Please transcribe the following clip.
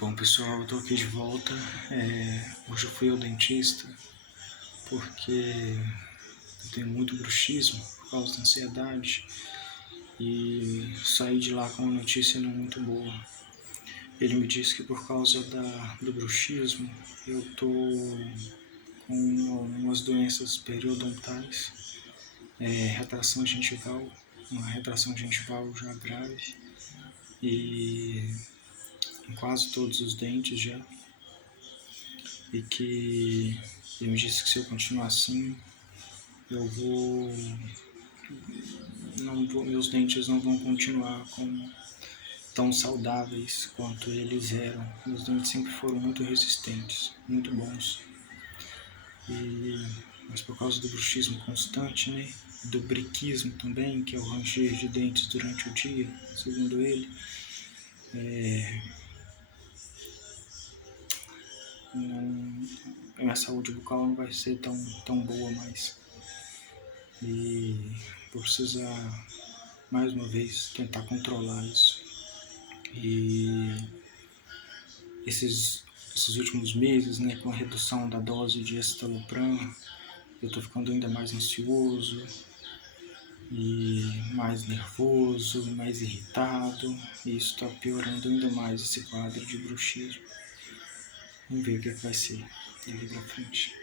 Bom pessoal, eu tô aqui de volta. Hoje eu fui ao dentista porque eu tenho muito bruxismo por causa da ansiedade e saí de lá com uma notícia não muito boa. Ele me disse que por causa do bruxismo eu tô com umas doenças periodontais, retração gengival, uma retração gengival já grave e em quase todos os dentes já. E que ele me disse que se eu continuar assim, meus dentes não vão continuar tão saudáveis quanto eles eram. Meus dentes sempre foram muito resistentes, muito bons. Mas por causa do bruxismo constante, né, do briquismo também, que é o ranger de dentes durante o dia, segundo ele, minha saúde bucal não vai ser tão boa mais. E vou precisar, mais uma vez, tentar controlar isso. E esses últimos meses, né, com a redução da dose de escitalopram, eu estou ficando ainda mais ansioso e mais nervoso, mais irritado, e isso está piorando ainda mais esse quadro de bruxismo. Vamos ver o que vai ser daqui pra frente.